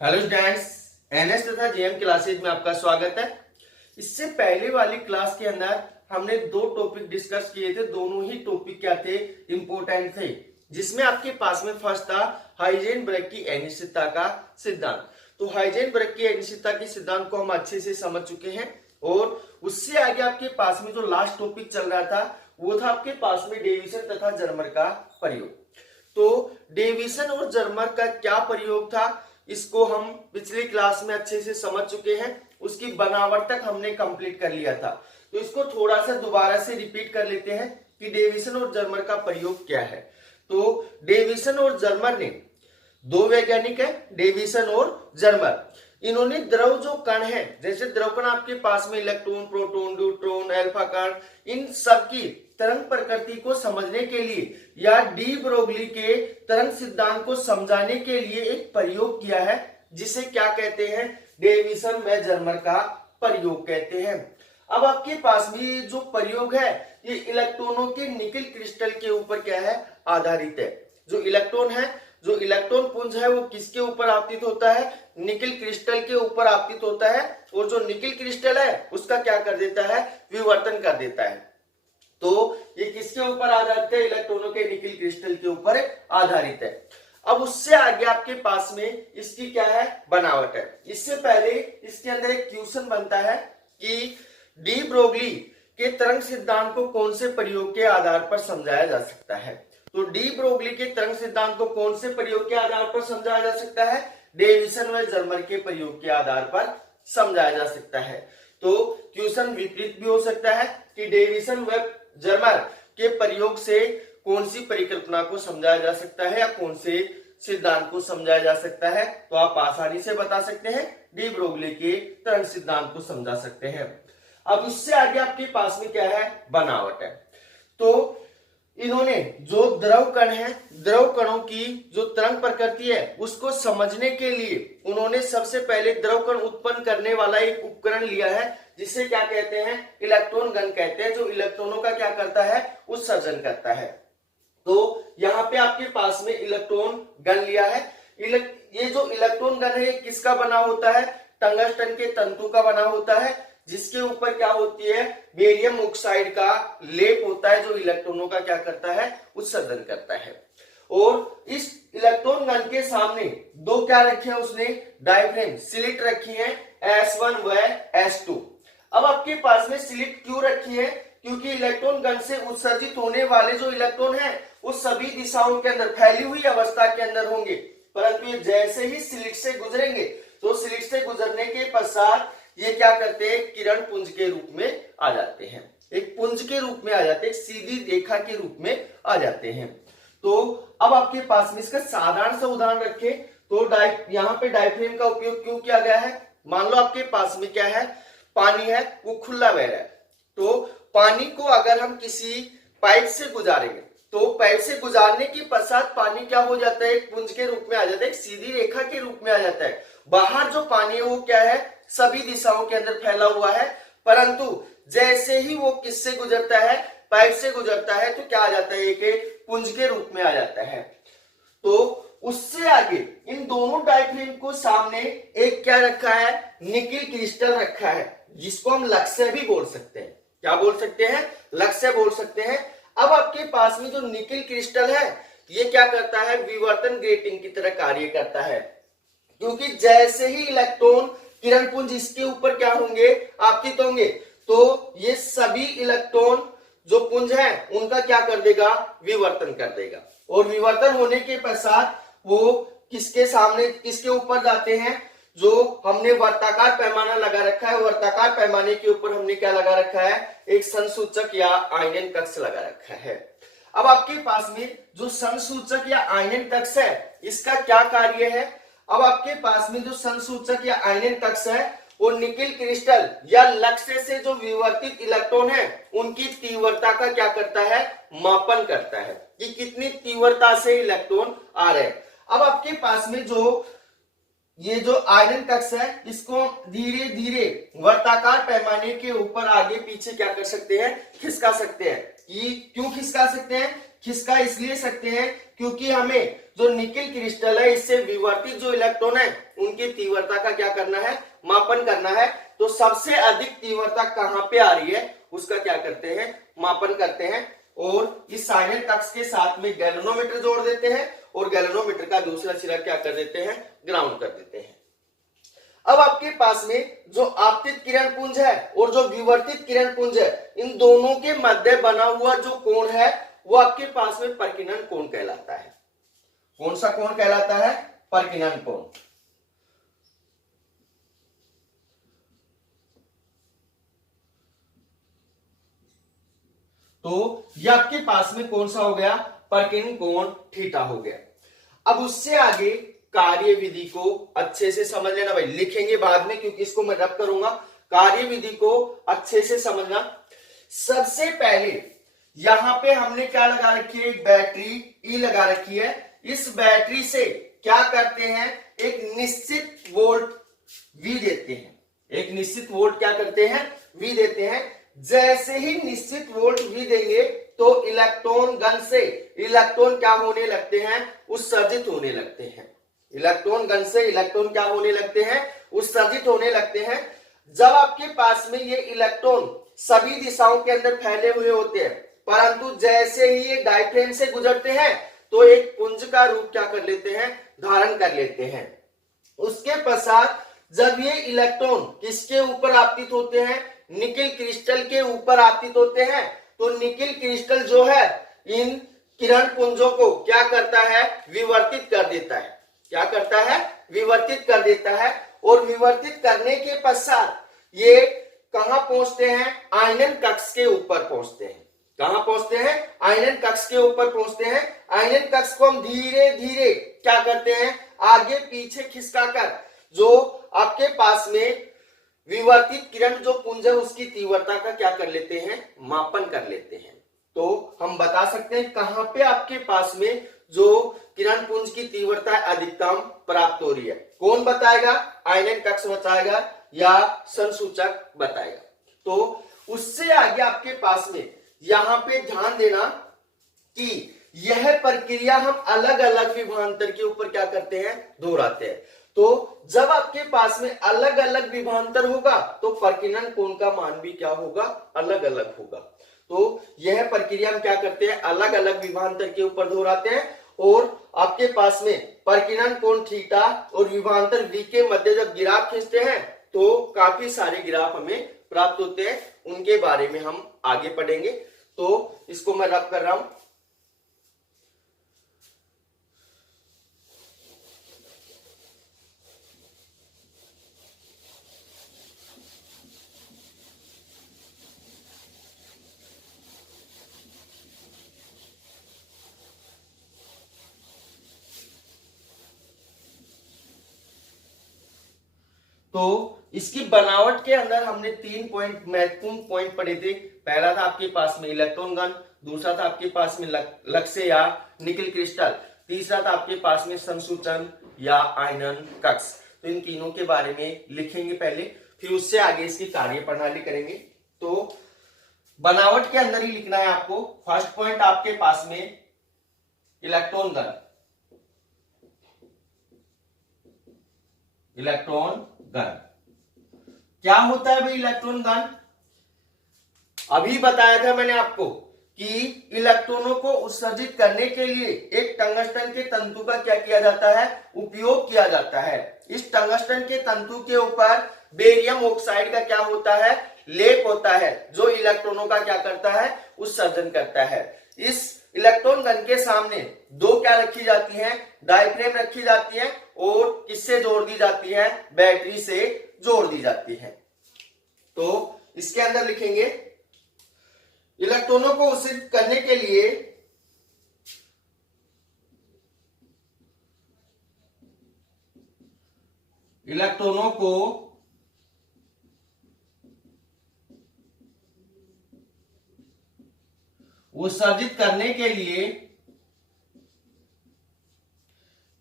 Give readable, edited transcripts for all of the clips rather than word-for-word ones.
Hello students, NS तथा JM classes में आपका स्वागत है। इससे पहले वाली क्लास के अंदर हमने दो टॉपिक डिस्कस किए थे। दोनों ही टॉपिक क्या थे? इंपॉर्टेंट थे। जिसमें आपके पास में फर्स्ट था हाइजेनबर्ग की अनिश्चितता का सिद्धांत। तो हाइजेनबर्ग की अनिश्चितता के सिद्धांत को हम अच्छे से समझ चुके हैं। और उससे आगे आपके पास में जो लास्ट टॉपिक चल रहा था वो था आपके पास में डेविसन तथा जर्मर का प्रयोग। तो डेविसन और जर्मर का क्या प्रयोग था इसको हम पिछली क्लास में अच्छे से समझ चुके हैं। उसकी बनावट तक हमने कंप्लीट कर लिया था। तो इसको थोड़ा सा दोबारा से रिपीट कर लेते हैं कि डेविसन और जर्मर का प्रयोग क्या है। तो डेविसन और जर्मर ने, दो वैज्ञानिक है डेविसन और जर्मर, इन्होंने द्रव जो कण है, जैसे द्रव कण आपके पास में इलेक्ट्रॉन, प्रोटॉन, न्यूट्रॉन, अल्फा कण, इन सब की तरंग प्रकृति को समझने के लिए या डी ब्रोगली के तरंग सिद्धांत को समझाने के लिए एक प्रयोग किया है, जिसे क्या कहते हैं? डेविसन व जर्मर का प्रयोग कहते हैं। अब आपके पास में जो प्रयोग है ये इलेक्ट्रॉनों के निकिल क्रिस्टल के ऊपर क्या है? आधारित है। जो इलेक्ट्रॉन है, जो इलेक्ट्रॉन पुंज है वो किसके ऊपर आपतित होता है? निकिल क्रिस्टल के ऊपर आपतित होता है। और जो निकिल क्रिस्टल है उसका क्या कर देता है? विवर्तन कर देता है। तो ये किसके ऊपर आधारित है? इलेक्ट्रॉनों के निकिल क्रिस्टल के ऊपर आधारित है। अब उससे आगे आपके पास में इसकी क्या है? बनावट है। इससे पहले इसके अंदर एक क्वेश्चन बनता है कि डी ब्रोगली के तरंग सिद्धांत को कौन से प्रयोग के आधार पर समझाया जा सकता है? तो डी ब्रोगली के तरंग सिद्धांत को कौन से प्रयोग के आधार पर समझाया जा सकता है? डेविसन व जर्मर के प्रयोग के आधार पर समझाया जा सकता है। तो क्वेश्चन विपरीत भी हो सकता है कि डेविसन व जर्मर के प्रयोग से कौन सी परिकल्पना को समझाया जा सकता है या कौन से सिद्धांत को समझाया जा सकता है। तो आप आसानी से बता सकते हैं डी ब्रोगली के तरंग सिद्धांत को समझा सकते हैं। अब इससे आगे आपके पास में क्या है? बनावट है। तो इन्होंने जो द्रव कण है, द्रव कणों की जो तरंग प्रकृति है उसको समझने के लिए उन्होंने सबसे पहले द्रव कण उत्पन्न करने वाला एक उपकरण लिया है, जिसे क्या कहते हैं? इलेक्ट्रॉन गन कहते हैं, जो इलेक्ट्रॉनों का क्या करता है? उत्सर्जन करता है। तो यहाँ पे आपके पास में इलेक्ट्रॉन गन लिया है। ये जो इलेक्ट्रॉन गन है ये किसका बना होता है? टंगस्टन के तंतु का बना होता है, जिसके ऊपर क्या होती है? बेरियम ऑक्साइड का लेप होता है, जो इलेक्ट्रॉनों का क्या करता है? उत्सर्जन करता है। और इस इलेक्ट्रॉन गन के सामने दो क्या रखे हैं उसने? डायफ्रेम, स्लिट रखी है, S1 व S2। अब आपके पास में स्लिट क्यों रखी है? क्योंकि इलेक्ट्रॉन गन से उत्सर्जित होने वाले जो इलेक्ट्रॉन है वो सभी दिशाओं के अंदर फैली हुई अवस्था के अंदर होंगे, परंतु ये जैसे ही स्लिट से गुजरेंगे तो स्लिट से गुजरने के पश्चात ये क्या करते हैं? किरण पुंज के रूप में आ जाते हैं, एक पुंज के रूप में आ जाते हैं, एक सीधी रेखा के रूप में आ जाते हैं। तो अब आपके पास में इसका साधारण सा उदाहरण रखें तो यहाँ पे डायफ्रेम का उपयोग क्यों किया गया है? मान लो आपके पास में क्या है? पानी है, वो खुला बह रहा है। तो पानी को अगर हम किसी पाइप से गुजारेंगे तो पाइप से गुजारने के पश्चात पानी क्या हो जाता है? एक पुंज के रूप में आ जाता है, एक सीधी रेखा के रूप में आ जाता है। बाहर जो पानी है वो क्या है? सभी दिशाओं के अंदर फैला हुआ है, परंतु जैसे ही वो किससे गुजरता है? पाइप से गुजरता है, तो क्या आ जाता है? एक पुंज के रूप में आ जाता है। तो उससे आगे इन दोनों डायफ्रेम को सामने एक क्या रखा है? निकिल क्रिस्टल रखा है, जिसको हम लक्ष्य भी बोल सकते हैं। क्या बोल सकते हैं? लक्ष्य बोल सकते हैं। अब आपके पास में जो निकिल क्रिस्टल है ये क्या करता है? विवर्तन ग्रेटिंग की तरह कार्य करता है, क्योंकि जैसे ही इलेक्ट्रॉन किरण पुंज इसके ऊपर क्या होंगे? आपतित होंगे, तो ये सभी इलेक्ट्रॉन जो पुंज है उनका क्या कर देगा? विवर्तन कर देगा। और विवर्तन होने के पश्चात वो किसके सामने, किसके ऊपर जाते हैं? जो हमने वर्ताकार पैमाना लगा रखा है, वर्ताकार पैमाने के ऊपर हमने क्या लगा रखा है? एक संसूचक या आयनन कक्ष लगा रखा है। अब आपके पास में जो संसूचक या आयनन कक्ष है इसका क्या कार्य है? अब आपके पास में जो संसूचक या आयनन कक्ष है वो निकिल क्रिस्टल या लक्ष्य से जो विवर्तित इलेक्ट्रॉन है उनकी तीव्रता का क्या करता है? मापन करता है कि कितनी तीव्रता से इलेक्ट्रॉन आ रहे हैं। अब आपके पास में जो ये जो आयनन कक्ष है इसको धीरे धीरे वर्ताकार पैमाने के ऊपर आगे पीछे क्या कर सकते हैं? खिसका सकते हैं। क्यों खिसका सकते हैं? खिसका इसलिए सकते हैं क्योंकि हमें जो निकिल क्रिस्टल है इससे विवर्तित जो इलेक्ट्रॉन है उनकी तीव्रता का क्या करना है, मापन करना है। तो सबसे अधिक तीव्रता कहां पे आ रही है उसका क्या करते हैं, मापन करते हैं। और इस साइलेंट कक्ष के साथ में गैल्वेनोमीटर जोड़ देते हैं और गैल्वेनोमीटर का दूसरा सिरा क्या कर देते हैं, ग्राउंड कर देते हैं। अब आपके पास में जो आपतित किरण पुंज है और जो विवर्तित किरण पुंज है, इन दोनों के मध्य बना हुआ जो कोण है वो आपके पास में परकिनन कोण कहलाता है। कौन सा कोण कहलाता है, परकिनन कोण। तो ये आपके पास में कौन सा हो गया, परकिन कोण थीटा हो गया। अब उससे आगे कार्य विधि को अच्छे से समझ लेना भाई, लिखेंगे बाद में क्योंकि इसको मैं रब करूंगा। कार्य विधि को अच्छे से समझना। सबसे पहले यहां पे हमने क्या लगा रखी है, एक बैटरी ई लगा रखी है। इस बैटरी से क्या करते हैं, एक निश्चित वोल्ट वी देते हैं। एक निश्चित वोल्ट क्या करते हैं, वी देते हैं। जैसे ही निश्चित वोल्ट वी देंगे तो इलेक्ट्रॉन गन से इलेक्ट्रॉन क्या होने लगते हैं, उत्सर्जित होने लगते हैं। इलेक्ट्रॉन गन से इलेक्ट्रॉन क्या होने लगते हैं, उत्सर्जित होने लगते हैं। जब आपके पास में ये इलेक्ट्रॉन सभी दिशाओं के अंदर फैले हुए होते हैं, परंतु जैसे ही ये डायफ्रेम से गुजरते हैं तो एक पुंज का रूप क्या कर लेते हैं, धारण कर लेते हैं। उसके पश्चात जब ये इलेक्ट्रॉन किसके ऊपर आपतित होते हैं, निकिल क्रिस्टल के ऊपर आपतित होते हैं, तो निकिल क्रिस्टल जो है इन किरण पुंजों को क्या करता है, विवर्तित कर देता है। क्या करता है, विवर्तित कर देता है। और विवर्तित करने के पश्चात ये कहां पहुंचते हैं, आयनन कक्ष के ऊपर पहुंचते हैं। कहां पहुंचते हैं, आयनन कक्ष के ऊपर पहुंचते हैं। आयनन कक्ष को हम धीरे धीरे क्या करते हैं, आगे पीछे खिसकाकर जो आपके पास में विवर्तित किरण जो पुंज है उसकी तीव्रता का क्या कर लेते हैं, मापन कर लेते हैं। तो हम बता सकते हैं कहां पे आपके पास में जो किरण पुंज की तीव्रता अधिकतम प्राप्त हो रही है। कौन बताएगा, आयनन कक्ष बताएगा या संसूचक बताएगा। तो उससे आगे आपके पास में यहां पे ध्यान देना कि यह प्रक्रिया हम अलग अलग विभवांतर के ऊपर क्या करते हैं, दोहराते हैं। तो जब आपके पास में अलग अलग विभवांतर होगा तो परकिनन कोण का मान भी क्या होगा, अलग अलग होगा। तो यह प्रक्रिया हम क्या करते हैं, अलग अलग विभवांतर के ऊपर दोहराते हैं। और आपके पास में परकिनन कोण थीटा और विभवांतर वी के मध्य जब ग्राफ खींचते हैं तो काफी सारे ग्राफ हमें प्राप्त होते हैं। उनके बारे में हम आगे पढ़ेंगे। तो इसको मैं रब कर रहा हूं। तो इसकी बनावट के अंदर हमने 3 पॉइंट महत्वपूर्ण पॉइंट पढ़े थे। पहला था आपके पास में इलेक्ट्रॉन गन, दूसरा था आपके पास में लक्ष्य या निकिल क्रिस्टल, तीसरा था आपके पास में संसूचन या आयनन कक्ष। तो इन तीनों के बारे में लिखेंगे पहले, फिर उससे आगे इसकी कार्य प्रणाली करेंगे। तो बनावट के अंदर ही लिखना है आपको। फर्स्ट पॉइंट आपके पास में इलेक्ट्रॉन गन, इलेक्ट्रॉन गन क्या होता है भाई इलेक्ट्रॉन गन? अभी बताया था मैंने आपको कि इलेक्ट्रॉनों को उत्सर्जित करने के लिए एक टंगस्टन के तंतु का क्या किया जाता है, उपयोग किया जाता है। इस टंगस्टन के तंतु के ऊपर बेरियम ऑक्साइड का क्या होता है, लेप होता है, जो इलेक्ट्रॉनों का क्या करता है, उत्सर्जन करता है। इस इलेक्ट्रॉन गन के सामने दो क्या रखी जाती हैं, डायफ्रेम रखी जाती है और किससे जोड़ दी जाती है, बैटरी से जोड़ दी जाती है। तो इसके अंदर लिखेंगे इलेक्ट्रॉनों को उत्सर्जित करने के लिए इलेक्ट्रॉनों को उत्सर्जित करने के लिए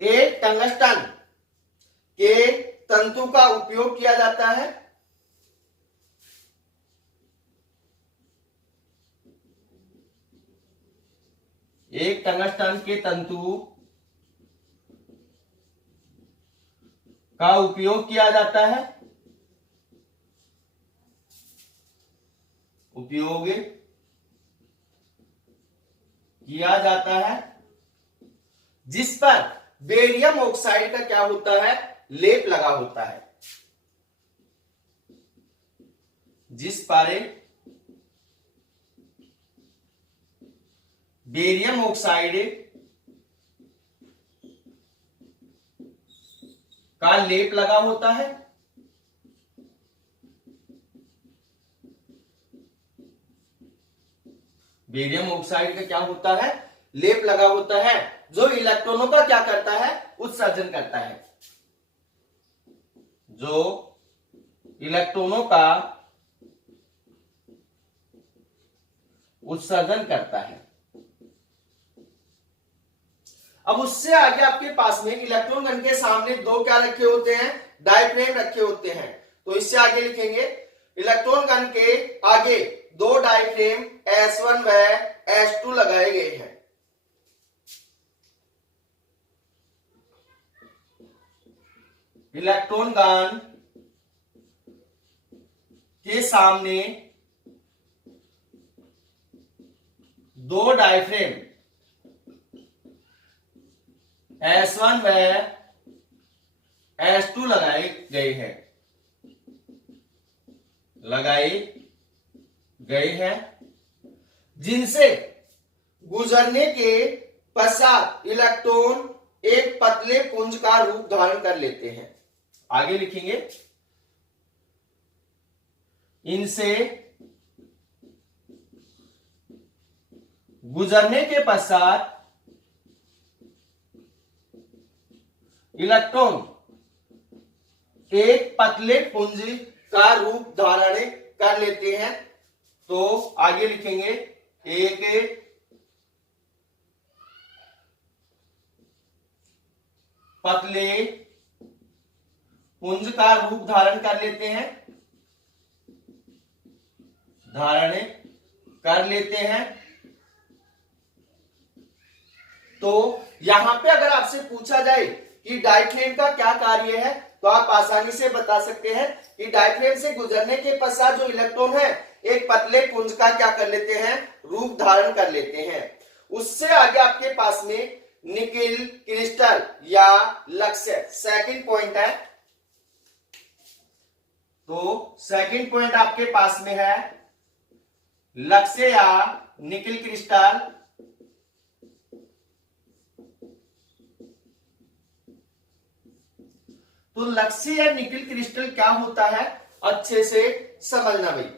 एक टंगस्टन के तंतु का उपयोग किया जाता है। एक टंगस्टन के तंतु का उपयोग किया जाता है, उपयोग किया जाता है, जिस पर बेरियम ऑक्साइड का क्या होता है, लेप लगा होता है, जिस पर बेरियम ऑक्साइड का लेप लगा होता है। बेरियम ऑक्साइड का क्या होता है, लेप लगा होता है, जो इलेक्ट्रॉनों का क्या करता है, उत्सर्जन करता है, जो इलेक्ट्रॉनों का उत्सर्जन करता है। अब उससे आगे आपके पास में इलेक्ट्रॉन गन के सामने दो क्या रखे होते हैं, डायफ्रेम रखे होते हैं। तो इससे आगे लिखेंगे इलेक्ट्रॉन गन के आगे दो डायफ्रेम S1 व S2 लगाए गए हैं। इलेक्ट्रॉन गन के सामने दो डायफ्रेम S1 व S2 लगाए गए हैं, लगाए गए हैं, जिनसे गुजरने के पश्चात इलेक्ट्रॉन एक पतले पुंज का रूप धारण कर लेते हैं। आगे लिखेंगे इनसे गुजरने के पश्चात इलेक्ट्रॉन एक पतले पुंज का रूप धारण कर लेते हैं। तो आगे लिखेंगे एक पतले पुंज का रूप धारण कर लेते हैं, धारण कर लेते हैं। तो यहां पे अगर आपसे पूछा जाए कि डायफ्रेम का क्या कार्य है, तो आप आसानी से बता सकते हैं कि डायफ्रेम से गुजरने के पश्चात जो इलेक्ट्रॉन है एक पतले पुंज का क्या कर लेते हैं, रूप धारण कर लेते हैं। उससे आगे आपके पास में निकिल क्रिस्टल या लक्ष्य सेकंड पॉइंट है। तो सेकंड पॉइंट आपके पास में है लक्ष्य या निकिल क्रिस्टल। तो लक्ष्य या निकिल क्रिस्टल क्या होता है, अच्छे से समझना भाई।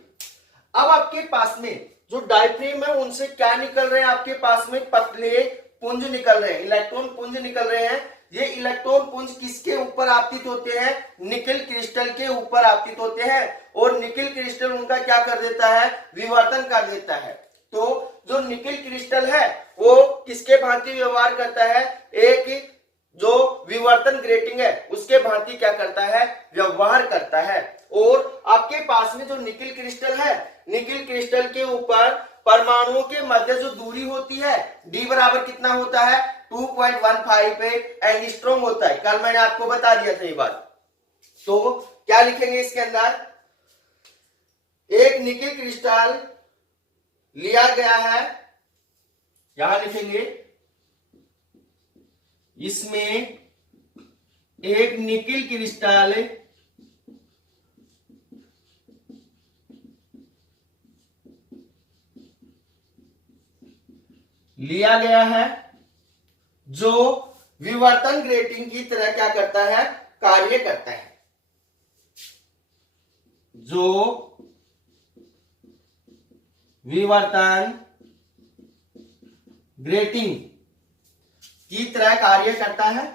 अब आपके पास में जो डायफ्रेम है उनसे क्या निकल रहे हैं, आपके पास में पतले पुंज निकल रहे हैं, इलेक्ट्रॉन पुंज निकल रहे हैं। ये इलेक्ट्रॉन पुंज किसके ऊपर आपतित होते हैं, निकिल क्रिस्टल के ऊपर आपतित होते हैं, और निकिल क्रिस्टल उनका क्या कर देता है, विवर्तन कर देता है। तो जो निकिल क्रिस्टल है वो किसके भांति व्यवहार करता है, एक जो विवर्तन ग्रेटिंग है उसके भांति क्या करता है, व्यवहार करता है। और आपके पास में जो निकिल क्रिस्टल है, निकिल क्रिस्टल के ऊपर परमाणुओं के मध्य जो दूरी होती है d बराबर कितना होता है, 2.15 एंगस्ट्रॉम होता है। कल मैंने आपको बता दिया था ये बात। तो क्या लिखेंगे इसके अंदर, एक निकिल क्रिस्टल लिया गया है, यहां लिखेंगे इसमें एक निकिल क्रिस्टल लिया गया है, जो विवर्तन ग्रेटिंग की तरह क्या करता है, कार्य करता है, जो विवर्तन ग्रेटिंग की तरह कार्य करता है,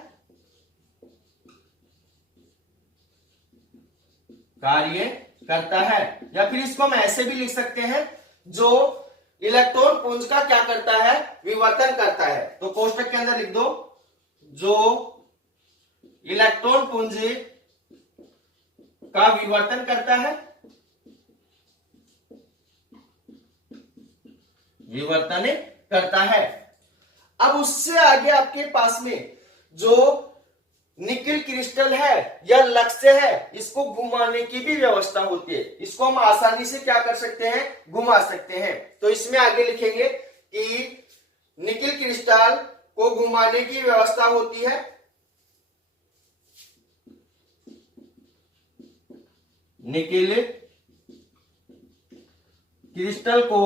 कार्य करता है। या फिर इसको हम ऐसे भी लिख सकते हैं, जो इलेक्ट्रॉन पुंज का क्या करता है, विवर्तन करता है। तो कोष्टक के अंदर लिख दो, जो इलेक्ट्रॉन पुंज का विवर्तन करता है, विवर्तन करता है। अब उससे आगे आपके पास में जो निकिल क्रिस्टल है या लक्ष्य है, इसको घुमाने की भी व्यवस्था होती है। इसको हम आसानी से क्या कर सकते हैं, घुमा सकते हैं। तो इसमें आगे लिखेंगे कि निकिल क्रिस्टल को घुमाने की व्यवस्था होती है। निकिल क्रिस्टल को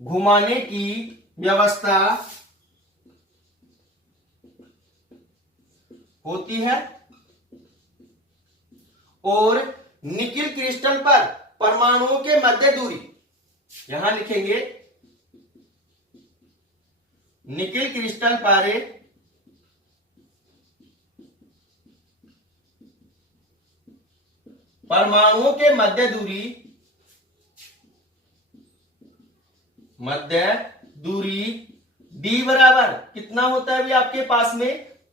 घुमाने की व्यवस्था होती है और निकिल क्रिस्टल पर परमाणुओं के मध्य दूरी, यहां लिखेंगे निकिल क्रिस्टल पर परमाणुओं के मध्य दूरी d बराबर कितना होता है अभी आपके पास में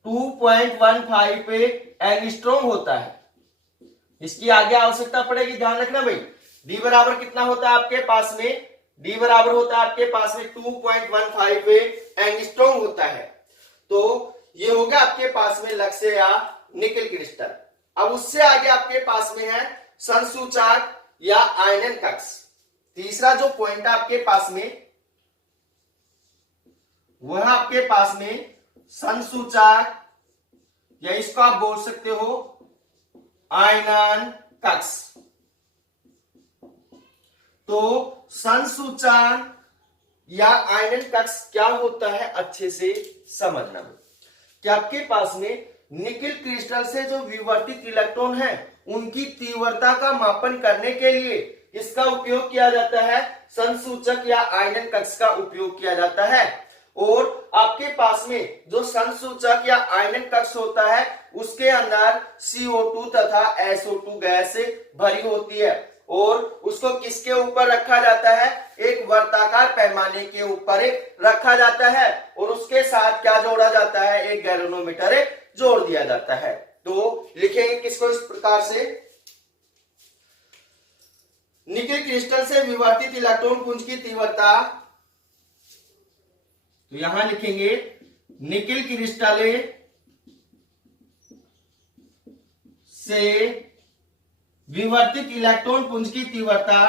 2.15 एंगस्ट्रॉम होता है। इसकी आगे आवश्यकता पड़ेगी, ध्यान रखना भाई। d बराबर कितना होता है आपके पास में, d बराबर होता है आपके पास में 2.15 एंगस्ट्रॉम होता है। तो ये होगा आपके पास में लक्ष्य या निकिल क्रिस्टल। अब उससे आगे आपके पास में है संसूचक या आयनन कक्ष। तीसरा जो पॉइंट है आपके पास में वह आपके पास में संसूचक या इसको आप बोल सकते हो आयनन कक्ष। तो संसूचन या आयनन कक्ष क्या होता है अच्छे से समझना कि आपके पास में निकिल क्रिस्टल से जो विवर्तित इलेक्ट्रॉन है उनकी तीव्रता का मापन करने के लिए इसका उपयोग किया जाता है, संसूचक या आयनन कक्ष का उपयोग किया जाता है। और आपके पास में जो संसूचक या आयनन कक्ष होता है उसके अंदर CO2 तथा SO2 गैस भरी होती है और उसको किसके ऊपर रखा जाता है, एक वर्ताकार पैमाने के ऊपर रखा जाता है और उसके साथ क्या जोड़ा जाता है, एक गैल्वेनोमीटर जोड़ दिया जाता है। तो लिखेंगे किसको इस प्रकार से, निकिल क्रिस्टल से विवर्तित इलेक्ट्रॉन पुंज की तीव्रता, तो यहां लिखेंगे निकिल क्रिस्टल से विवर्तित इलेक्ट्रॉन पुंज की तीव्रता,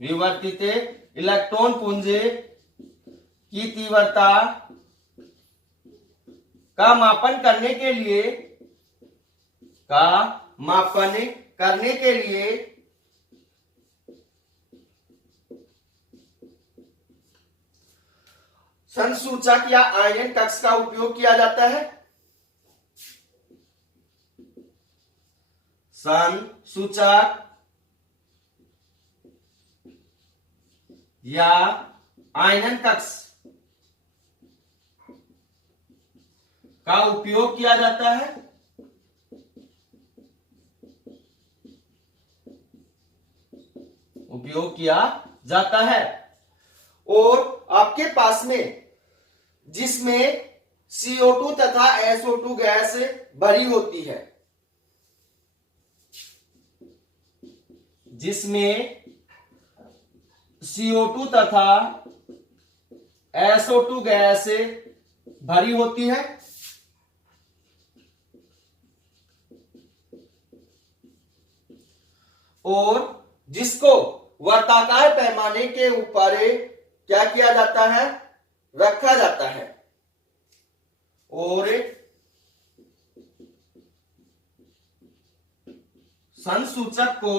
विवर्तित इलेक्ट्रॉन पुंज की तीव्रता का मापन करने के लिए संसूचक या आयनन कक्ष का उपयोग किया जाता है। संसूचक या आयनन कक्ष का उपयोग किया जाता है और आपके पास में जिसमें CO2 तथा SO2 गैस भरी होती है, जिसमें CO2 तथा SO2 गैस भरी होती है और जिसको वर्ताकार पैमाने के ऊपर क्या किया जाता है, रखा जाता है और संसूचक को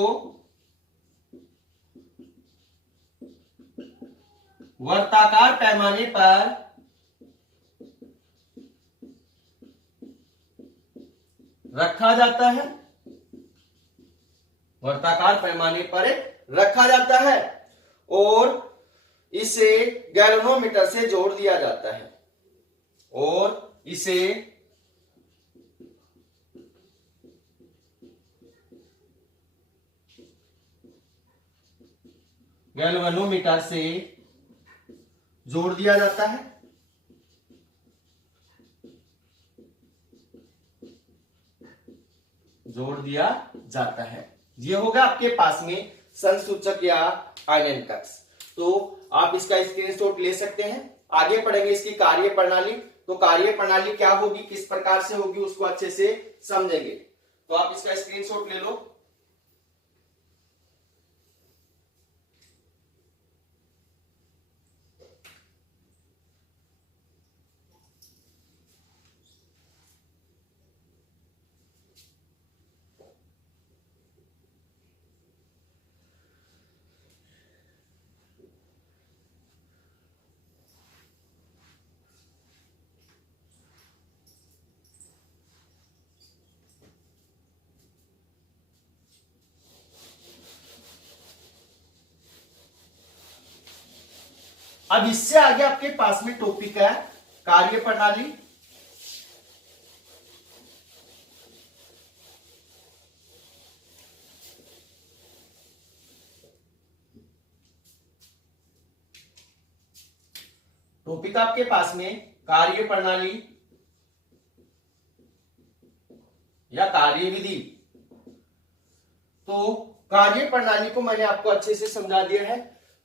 वर्ताकार पैमाने पर रखा जाता है, वर्ताकार पैमाने पर रखा जाता है और इसे गैल्वेनोमीटर से जोड़ दिया जाता है और इसे गैल्वेनोमीटर से जोड़ दिया जाता है। जोड़ दिया जाता है। ये होगा आपके पास में संसूचक या आयनन कक्ष। तो आप इसका स्क्रीनशॉट ले सकते हैं। आगे पढ़ेंगे इसकी कार्य प्रणाली। तो कार्य प्रणाली क्या होगी, किस प्रकार से होगी, उसको अच्छे से समझेंगे। तो आप इसका स्क्रीनशॉट ले लो। अब इससे आगे आपके पास में टॉपिक है कार्य प्रणाली। टॉपिक आपके पास में कार्य प्रणाली या कार्य विधि। तो कार्य प्रणाली को मैंने आपको अच्छे से समझा दिया है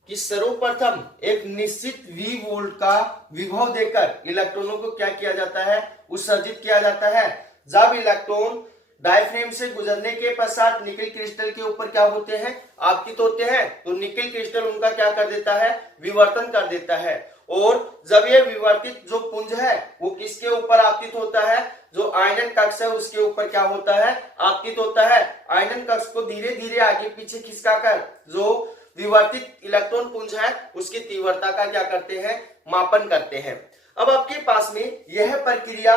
कि सर्वप्रथम एक निश्चित V वोल्ट का विभव देकर इलेक्ट्रॉनों को क्या किया जाता है, उत्सर्जित किया जाता है। जब इलेक्ट्रॉन डायफ्रेम से गुजरने के पश्चात निकेल क्रिस्टल के ऊपर क्या होते हैं, आपतित होते हैं, तो निकेल क्रिस्टल उनका क्या कर देता है, विवर्तन कर देता है। और जब ये विवर्तित जो पुंज है वो किसके ऊपर आपतित होता है, जो आयनन कक्ष है उसके ऊपर क्या होता है, आपतित होता है। आयनन कक्ष को धीरे धीरे आगे पीछे खिसकाकर जो विवर्तित इलेक्ट्रॉन पुंज है उसकी तीव्रता का क्या करते हैं, मापन करते हैं। अब आपके पास में यह प्रक्रिया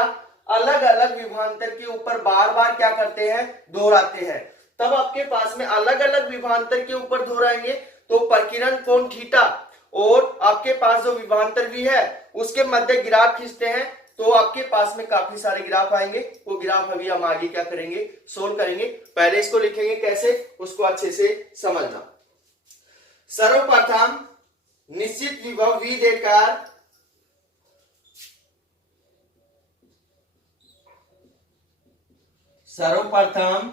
अलग अलग विभवांतर के ऊपर बार बार क्या करते हैं, दोहराते हैं। तब आपके पास में अलग अलग विभवांतर के ऊपर दोहराएंगे तो प्रकीर्णन कोण थीटा और आपके पास जो विभवांतर भी है उसके मध्य ग्राफ खींचते हैं तो आपके पास में काफी सारे ग्राफ आएंगे। वो ग्राफ अभी हम आगे क्या करेंगे, सोल्व करेंगे। पहले इसको लिखेंगे कैसे, उसको अच्छे से समझना। सर्वप्रथम निश्चित विभव V देकर सर्वप्रथम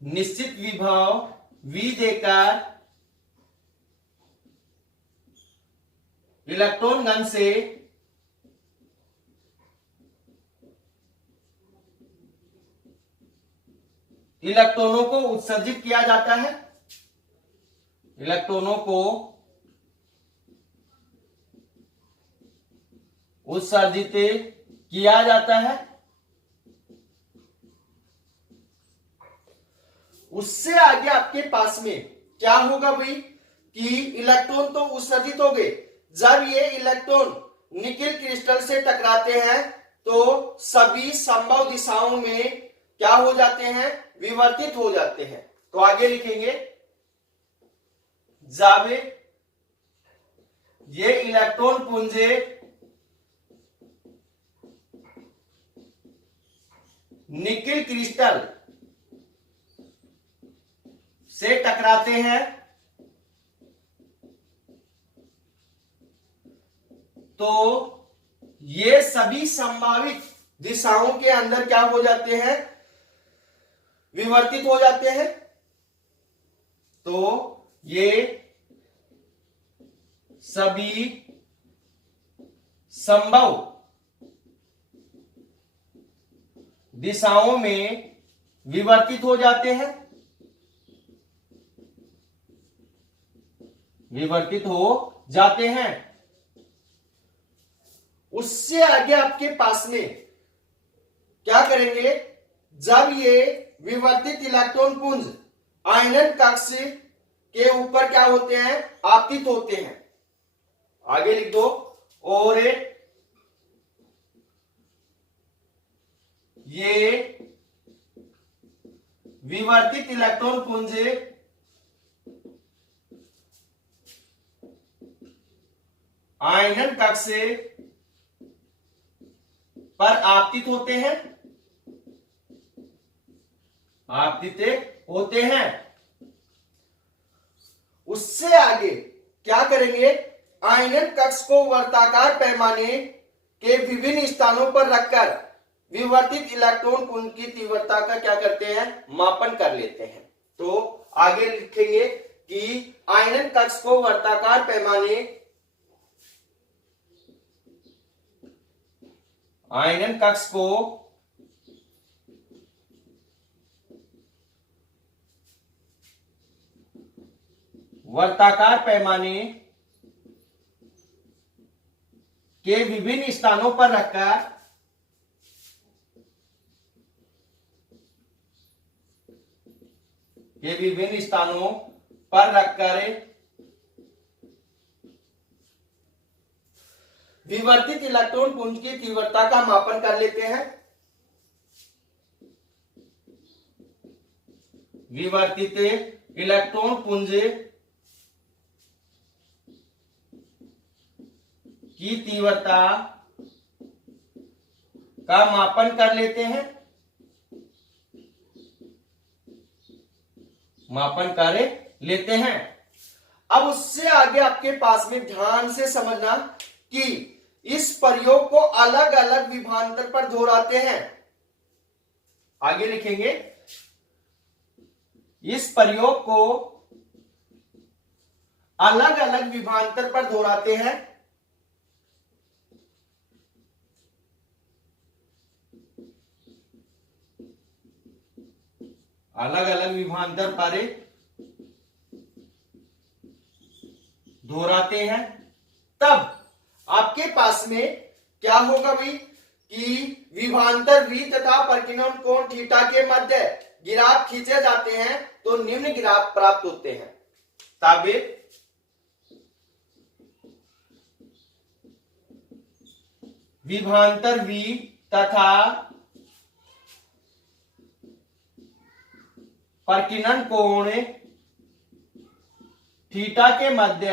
निश्चित विभव V देकर इलेक्ट्रॉन गन से इलेक्ट्रॉनों को उत्सर्जित किया जाता है। इलेक्ट्रॉनों को उत्सर्जित किया जाता है। उससे आगे आपके पास में क्या होगा भाई कि इलेक्ट्रॉन तो उत्सर्जित हो गए। जब ये इलेक्ट्रॉन निकेल क्रिस्टल से टकराते हैं तो सभी संभव दिशाओं में क्या हो जाते हैं, विवर्तित हो जाते हैं। तो आगे लिखेंगे जब ये इलेक्ट्रॉन पुंजे निकेल क्रिस्टल से टकराते हैं तो ये सभी संभावित दिशाओं के अंदर क्या हो जाते हैं, विवर्तित हो जाते हैं। तो ये सभी संभव दिशाओं में विवर्तित हो जाते हैं, विवर्तित हो जाते हैं। उससे आगे आपके पास में क्या करेंगे, जब ये विवर्तित इलेक्ट्रॉन पुंज आयनन कक्ष के ऊपर क्या होते हैं, आपतित होते हैं। आगे लिख दो। और ये विवर्तित इलेक्ट्रॉन पुंज आयनन कक्ष पर आपतित होते हैं, आपतित होते हैं। उससे आगे क्या करेंगे, आयनन कक्ष को वर्ताकार पैमाने के विभिन्न स्थानों पर रखकर विवर्तित इलेक्ट्रॉन पुंज की तीव्रता का क्या करते हैं, मापन कर लेते हैं। तो आगे लिखेंगे कि आयनन कक्ष को वर्ताकार पैमाने आयनन कक्ष को वर्ताकार पैमाने के विभिन्न स्थानों पर रखकर विवर्तित इलेक्ट्रॉन पुंज की तीव्रता का मापन कर लेते हैं। विवर्तित इलेक्ट्रॉन पुंज की तीव्रता का मापन कर लेते हैं, अब उससे आगे आपके पास में ध्यान से समझना कि इस प्रयोग को अलग अलग विभवांतर पर दोहराते हैं। आगे लिखेंगे इस प्रयोग को अलग अलग विभवांतर पर दोहराते हैं। अलग अलग विभवांतर पर दोहराते हैं, तब आपके पास में क्या होगा भाई कि विभवांतर V तथा परिकीर्णन कोण थीटा के मध्य गिराफ खींचे जाते हैं तो निम्न गिराफ प्राप्त होते हैं। तब विभवांतर V तथा परिकीर्णन कोण थीटा के मध्य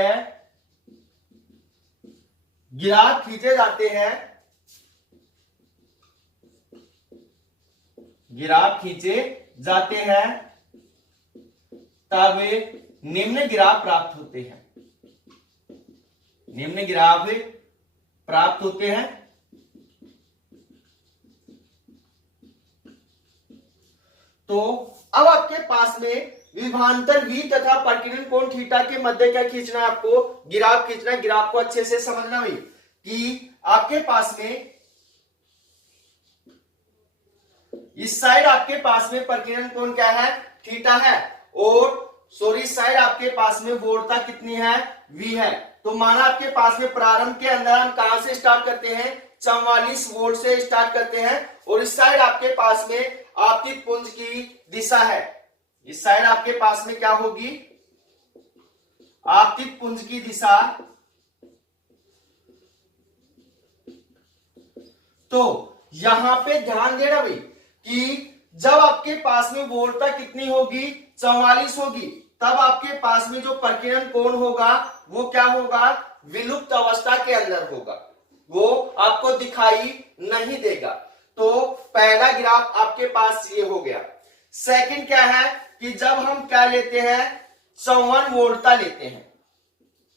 गिराफ खींचे जाते हैं, तब निम्न गिराफ प्राप्त होते हैं। तो अब आपके पास में विभवांतर V तथा परिकीर्णन कोण थीटा के मध्य क्या खींचना है, आपको गिराफ खींचना है। गिराफ को अच्छे से समझना भाई कि आपके पास में इस साइड आपके पास में परिकीर्णन कोण क्या है, थीटा है, और इस साइड आपके पास में वोल्टता कितनी है, V है। तो माना आपके पास में प्रारंभ के अंदर हम कहां से स्टार्ट करते हैं, 44 वोल्ट से स्टार्ट करते हैं, और इस साइड आपके पास में आपतित पुंज की दिशा है। इस साइड आपके पास में क्या होगी, आपतित पुंज की दिशा। तो यहां पे ध्यान देना भाई कि जब आपके पास में वोल्टता कितनी होगी, 44 होगी, तब आपके पास में जो परिकीर्णन कोण होगा वो क्या होगा, विलुप्त अवस्था के अंदर होगा, वो आपको दिखाई नहीं देगा। तो पहला ग्राफ आपके पास ये हो गया। सेकंड क्या है कि जब हम क्या लेते हैं, 54 वोल्टता लेते हैं,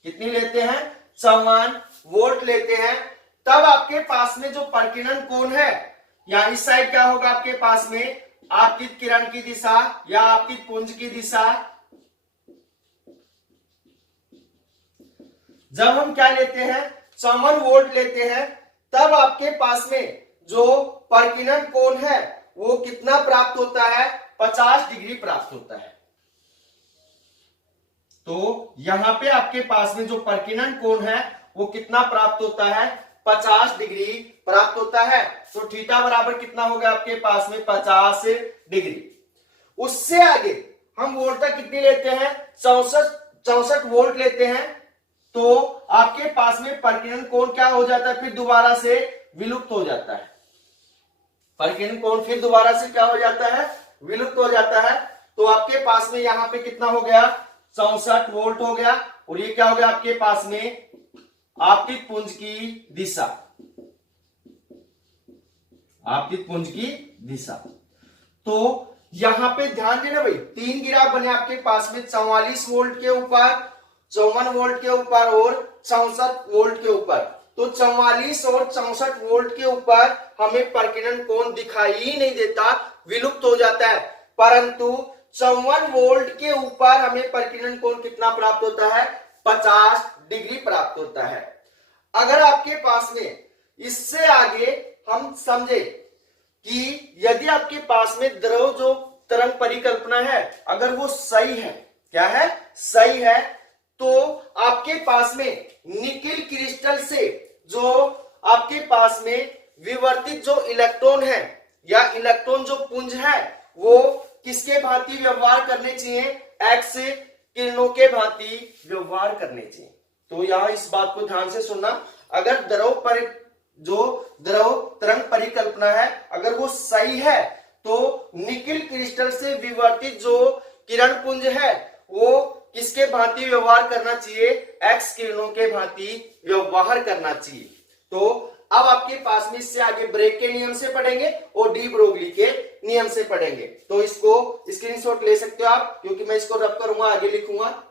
कितनी लेते हैं, 54 वोल्ट लेते हैं, तब आपके पास में जो परिकीर्णन कोण है, या इस साइड क्या होगा आपके पास में, आपतित किरण की दिशा या आपतित पुंज की दिशा। जब हम क्या लेते हैं, 54 वोल्ट लेते हैं, तब आपके पास में जो परिकीर्णन कोण है वो कितना प्राप्त होता है, 50 डिग्री प्राप्त होता है। तो यहां पे आपके पास में जो परिकीर्णन कोण है वो कितना प्राप्त होता है, 50 डिग्री प्राप्त होता है। तो थीटा बराबर कितना हो गया आपके पास में, 50 डिग्री। उससे आगे हम वोल्टता कितनी लेते हैं, 64 वोल्ट लेते हैं, तो आपके पास में परिकीर्णन कोण क्या हो जाता है, फिर दोबारा से विलुप्त हो जाता है। परिकीर्णन कोण फिर दोबारा से क्या हो जाता है, विलुप्त हो जाता है। तो आपके पास में यहां पे कितना हो गया, 64 वोल्ट हो गया, और ये क्या हो गया आपके पास में, आपतित पुंज की दिशा, आपतित पुंज की दिशा। तो यहां पे ध्यान देना भाई, 3 ग्राफ बने आपके पास में, 44 वोल्ट के ऊपर, 54 वोल्ट के ऊपर और 64 वोल्ट के ऊपर। तो 44 और 64 वोल्ट के ऊपर हमें प्रकीर्णन कोण दिखाई ही नहीं देता, विलुप्त हो जाता है। परंतु 54 वोल्ट के ऊपर हमें प्रकीर्णन कोण कितना प्राप्त होता है? 50 डिग्री प्राप्त होता है। अगर आपके पास में इससे आगे हम समझे कि यदि आपके पास में द्रव जो तरंग परिकल्पना है अगर वो सही है, क्या है? सही है, तो आपके पास में निकिल क्रिस्टल से जो आपके पास में विवर्तित जो इलेक्ट्रॉन है या इलेक्ट्रॉन जो पुंज है वो किसके भांति व्यवहार करने चाहिए? एक्स किरणों के भांति व्यवहार करने चाहिए। तो यहां इस बात को ध्यान से सुनना, अगर जो द्रव तरंग परिकल्पना है अगर वो सही है तो निकिल क्रिस्टल से विवर्तित जो किरण पुंज है वो किसके भांति व्यवहार करना चाहिए? एक्स किरणों के भांति व्यवहार करना चाहिए। तो अब आपके पास में इससे आगे ब्रेक के नियम से पढ़ेंगे और डी ब्रोगली के नियम से पढ़ेंगे। तो इसको स्क्रीनशॉट ले सकते हो आप, क्योंकि मैं इसको रब करूंगा, आगे लिखूंगा।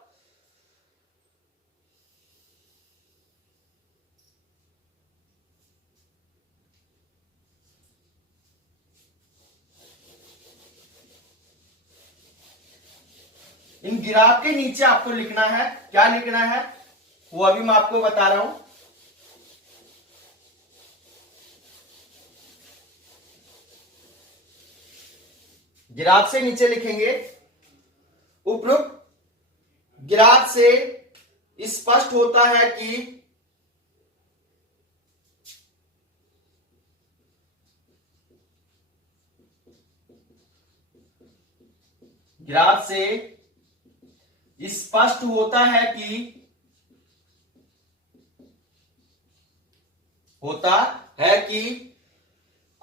इन ग्राफ के नीचे आपको लिखना है, क्या लिखना है वो अभी मैं आपको बता रहा हूं। ग्राफ से नीचे लिखेंगे, उपरोक्त ग्राफ से स्पष्ट होता है कि ग्राफ से स्पष्ट होता है कि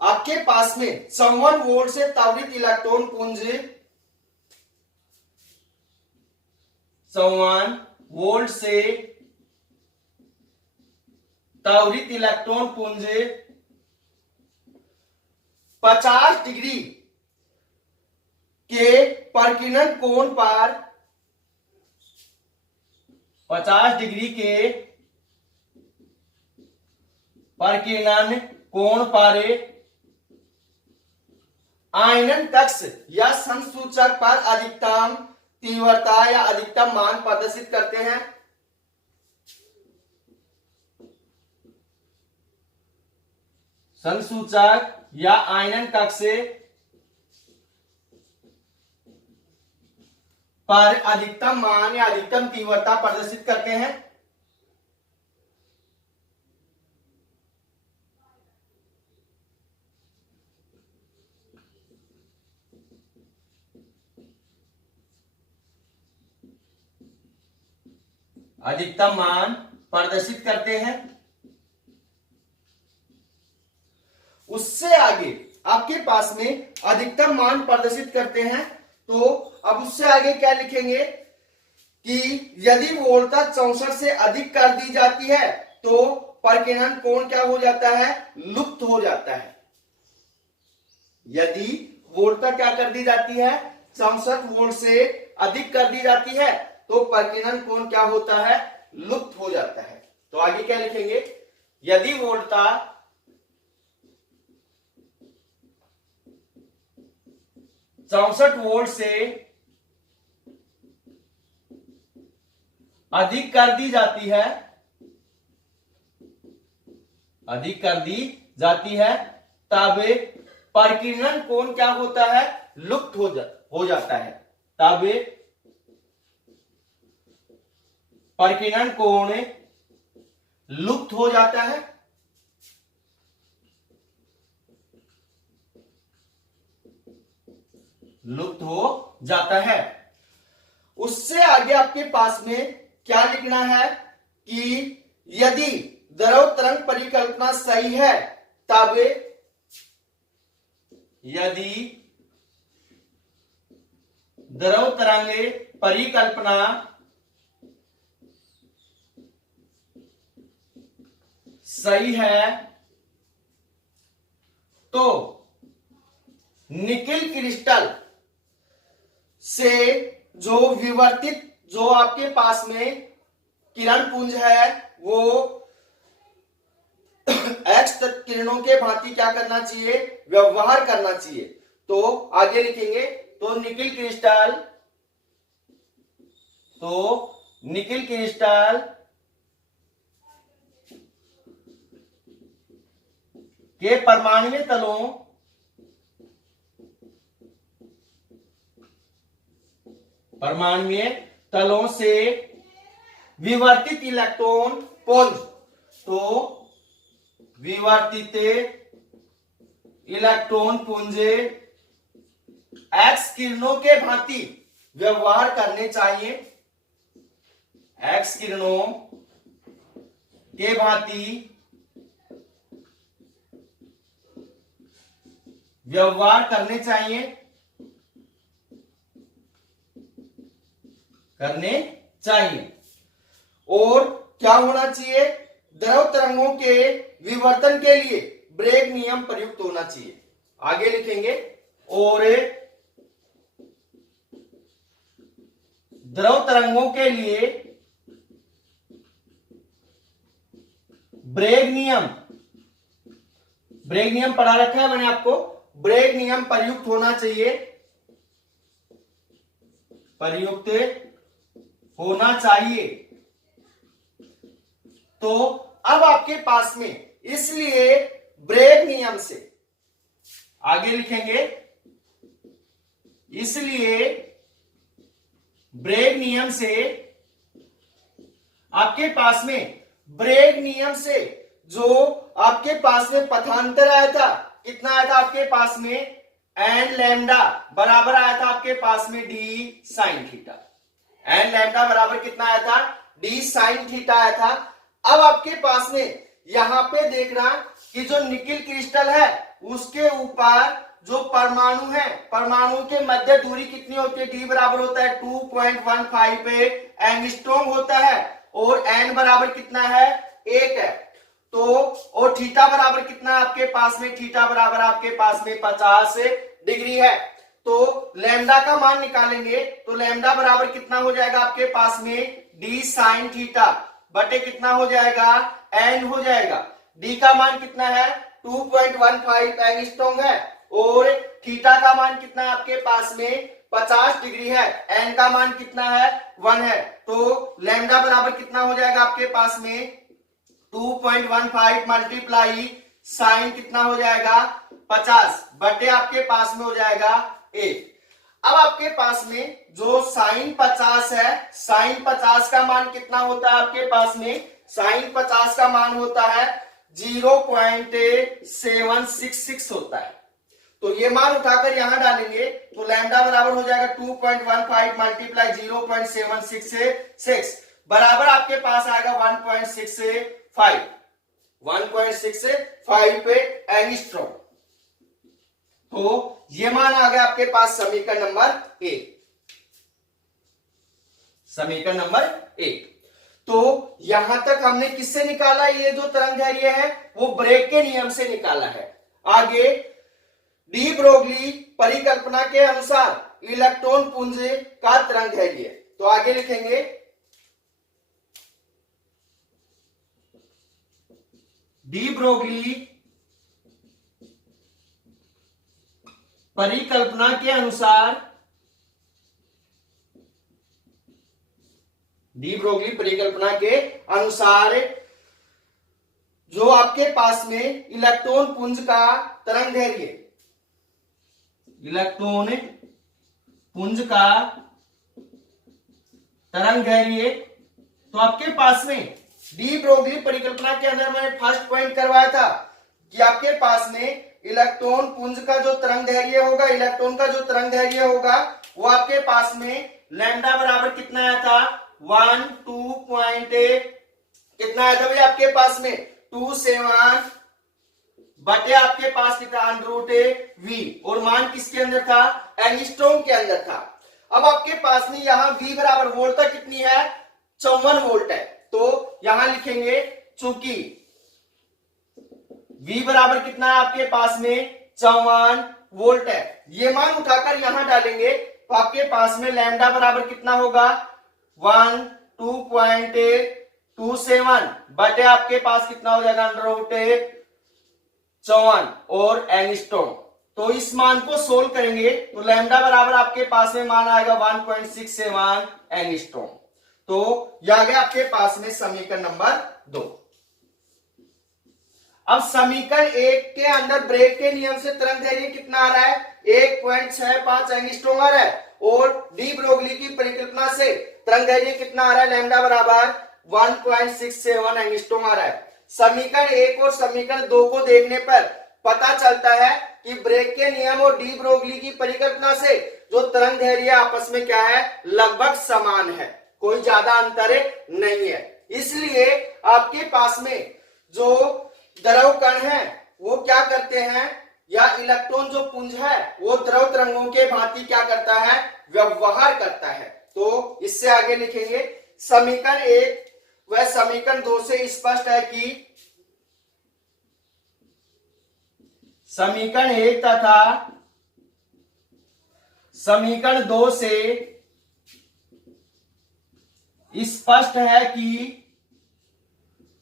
आपके पास में 54 वोल्ट से त्वरित इलेक्ट्रॉन पुंज 54 वोल्ट से त्वरित इलेक्ट्रॉन पुंज 50 डिग्री के प्रकीर्णन कोण पर 50 डिग्री के प्रकीर्णन कोण पर आयनन कक्ष या संसूचक पर अधिकतम तीव्रता या अधिकतम मान प्रदर्शित करते हैं। संसूचक या आयनन कक्ष पर अधिकतम मान या अधिकतम तीव्रता प्रदर्शित करते हैं। अधिकतम मान प्रदर्शित करते हैं। उससे आगे आपके पास में अधिकतम मान प्रदर्शित करते हैं, तो अब उससे आगे क्या लिखेंगे कि यदि वोल्टता 64 से अधिक कर दी जाती है तो प्रकीर्णन कोण क्या हो जाता है? लुप्त हो जाता है। यदि वोल्टता क्या कर दी जाती है? 64 वोल्ट से अधिक कर दी जाती है तो प्रकीर्णन कोण क्या होता है? लुप्त हो जाता है। तो आगे क्या लिखेंगे? यदि वोल्टता 64 वोल्ट से अधिक कर दी जाती है तब प्रकीर्णन कोण क्या होता है? लुप्त हो जाता है। तब प्रकीर्णन कोण लुप्त हो जाता है। लुप्त हो जाता है। उससे आगे आपके पास में क्या लिखना है कि यदि द्रव तरंग परिकल्पना सही है तब यदि द्रव तरंग परिकल्पना सही है तो निकिल क्रिस्टल से जो विवर्तित जो आपके पास में किरण पुंज है वो एक्स किरणों के भांति क्या करना चाहिए, व्यवहार करना चाहिए। तो आगे लिखेंगे, तो निकिल क्रिस्टल के परमाणुीय तलों से विवर्तित इलेक्ट्रॉन पुंज, तो विवर्तित इलेक्ट्रॉन पुंज एक्स किरणों के भांति व्यवहार करने चाहिए, एक्स किरणों के भांति व्यवहार करने चाहिए। और क्या होना चाहिए, द्रव तरंगों के विवर्तन के लिए ब्रेग नियम प्रयुक्त होना चाहिए। आगे लिखेंगे, और द्रव तरंगों के लिए ब्रेग नियम पढ़ा रखा है मैंने आपको, ब्रेग नियम प्रयुक्त होना चाहिए, तो अब आपके पास में, इसलिए ब्रेग नियम से, आगे लिखेंगे, इसलिए ब्रेग नियम से आपके पास में, ब्रेग नियम से जो आपके पास में पथांतर आया था, कितना आया था आपके पास में, एन लैम्डा बराबर आया था आपके पास में D sine theta, N lambda बराबर कितना आया था, डी साइन थीटा आया था। अब आपके पास में यहां पे देखना कि जो निकिल क्रिस्टल है उसके ऊपर जो परमाणु है, परमाणु के मध्य दूरी कितनी होती है, डी बराबर होता है 2.15 एंगस्ट्रॉम होता है, और एन बराबर कितना है, 1 है। तो और थीटा बराबर कितना है आपके पास में, थीटा बराबर आपके पास में 50 डिग्री है। तो लैम्डा का मान निकालेंगे, तो लैम्डा बराबर कितना हो जाएगा आपके पास में, डी साइन थीटा बटे कितना हो जाएगा, एन हो जाएगा। डी का मान कितना है, 2.15 एंगस्ट्रॉम है, और थीटा का मान कितना है आपके पास में, 50 डिग्री है, एन का मान कितना है, 1 है। तो लैम्डा बराबर कितना हो जाएगा आपके पास में, 2.15 मल्टीप्लाई साइन कितना हो जाएगा, 50 बटे आपके पास में हो जाएगा 1। अब आपके पास में जो साइन 50 है, साइन 50 का मान कितना होता है आपके पास में, साइन 50 का मान होता है 0.766 होता है। तो ये मान उठाकर यहां डालेंगे, तो लैम्डा बराबर हो जाएगा 2.15 मल्टीप्लाई 0.766 बराबर आपके पास आएगा 1.65 पे एंगस्ट्रॉम। तो ये मान आ गया आपके पास समीकरण नंबर 1। तो यहां तक हमने किससे निकाला, ये जो तरंगदैर्घ्य है वो ब्रेग के नियम से निकाला है। आगे डी ब्रोगली परिकल्पना के अनुसार इलेक्ट्रॉन पुंज का तरंगदैर्घ्य, तो आगे लिखेंगे, डी ब्रोगली परिकल्पना के अनुसार, डी ब्रोगली परिकल्पना के अनुसार जो आपके पास में इलेक्ट्रॉन पुंज का तरंगदैर्घ्य, इलेक्ट्रॉन पुंज का तरंगदैर्घ्य, तो आपके पास में डी ब्रोगली परिकल्पना के अंदर मैंने फर्स्ट पॉइंट करवाया था कि आपके पास में इलेक्ट्रॉन पुंज का जो तरंगदैर्घ्य होगा, इलेक्ट्रॉन का जो तरंगदैर्घ्य होगा वो आपके पास में लैम्डा बराबर कितना आया था, 1.2 कितना आया था भाई आपके पास में, 27 बटे आपके पास कितना, √v, और मान किसके अंदर था, एंगस्ट्रॉम के अंदर था। अब आपके पास में यहाँ v बराबर वोल्टता कितनी है, 54 वोल्ट है। तो यहां लिखेंगे, चूंकि v बराबर कितना है आपके पास में, 54 वोल्ट है, ये मान उठाकर यहां डालेंगे, तो आपके पास में लैम्डा बराबर कितना होगा, 2.15 27 बटे आपके पास कितना हो जाएगा अंडर रूट 54 और एंगस्ट्रॉम। तो इस मान को सोल्व करेंगे तो लैम्डा बराबर आपके पास में मान आएगा 1.67 एंगस्ट्रॉम। तो यह आ गया आपके पास में समीकरण नंबर 2। अब समीकरण 1 के अंदर ब्रेग के नियम से तरंग दैर्घ्य कितना आ रहा है 1.65 एंगस्ट्रॉम आ रहा है और डी ब्रोगली की परिकल्पना से तरंग दैर्घ्य कितना आ रहा है लैम्डा बराबर 1.67 एंगस्ट्रॉम आ रहा है। समीकरण 1 और समीकरण 2 को देखने पर पता चलता है कि ब्रेग के नियम और डी ब्रोगली की परिकल्पना से जो तरंग दैर्घ्य आपस में क्या है लगभग समान है, कोई ज्यादा अंतर नहीं है। इसलिए आपके पास में जो द्रव कण है वो क्या करते हैं या इलेक्ट्रॉन जो पुंज है वो द्रव तरंगों के भांति क्या करता है व्यवहार करता है। तो इससे आगे लिखेंगे समीकरण 1 व समीकरण 2 से स्पष्ट है कि समीकरण 1 तथा समीकरण 2 से स्पष्ट है कि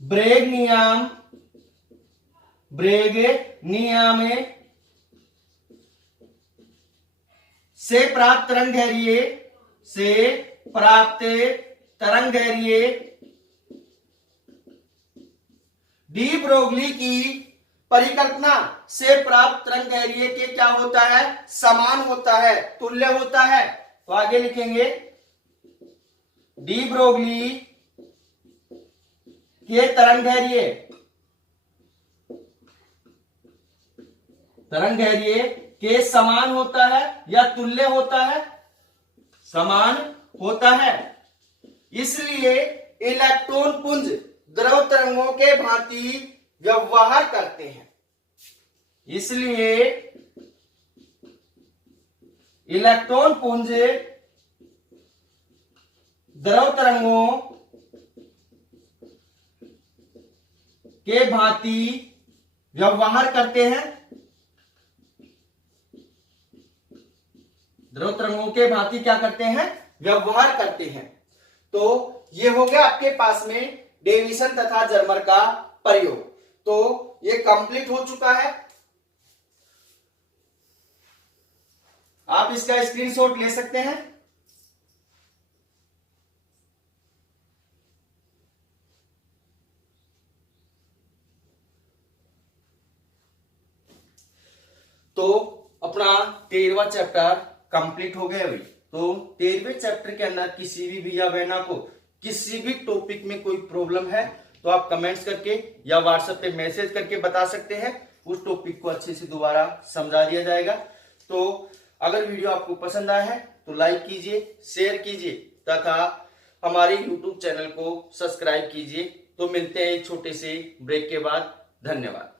ब्रेग नियम से प्राप्त तरंग दैर्घ्य डी ब्रोगली की परिकल्पना से प्राप्त तरंग दैर्घ्य के क्या होता है समान होता है, तुल्य होता है। तो आगे लिखेंगे डी ब्रोगली के तरंग दैर्घ्य के समान होता है या तुल्य होता है, समान होता है। इसलिए इलेक्ट्रॉन पुंज द्रव तरंगों के भांति व्यवहार करते हैं। इसलिए इलेक्ट्रॉन पुंज द्रव तरंगों के भांति व्यवहार करते हैं, द्रव तरंगों के भांति क्या करते हैं व्यवहार करते हैं। तो ये हो गया आपके पास में डेविसन तथा जर्मर का प्रयोग। तो ये कंप्लीट हो चुका है। आप इसका स्क्रीनशॉट ले सकते हैं। तो अपना 13वां चैप्टर कंप्लीट हो गया भाई। तो 13वें चैप्टर के अंदर किसी भी भैया बहना को किसी भी टॉपिक में कोई प्रॉब्लम है तो आप कमेंट्स करके या व्हाट्सएप पे मैसेज करके बता सकते हैं, उस टॉपिक को अच्छे से दोबारा समझा दिया जाएगा। तो अगर वीडियो आपको पसंद आया है तो लाइक कीजिए, शेयर कीजिए तथा हमारे YouTube चैनल को सब्सक्राइब कीजिए। तो मिलते हैं एक छोटे से ब्रेक के बाद। धन्यवाद।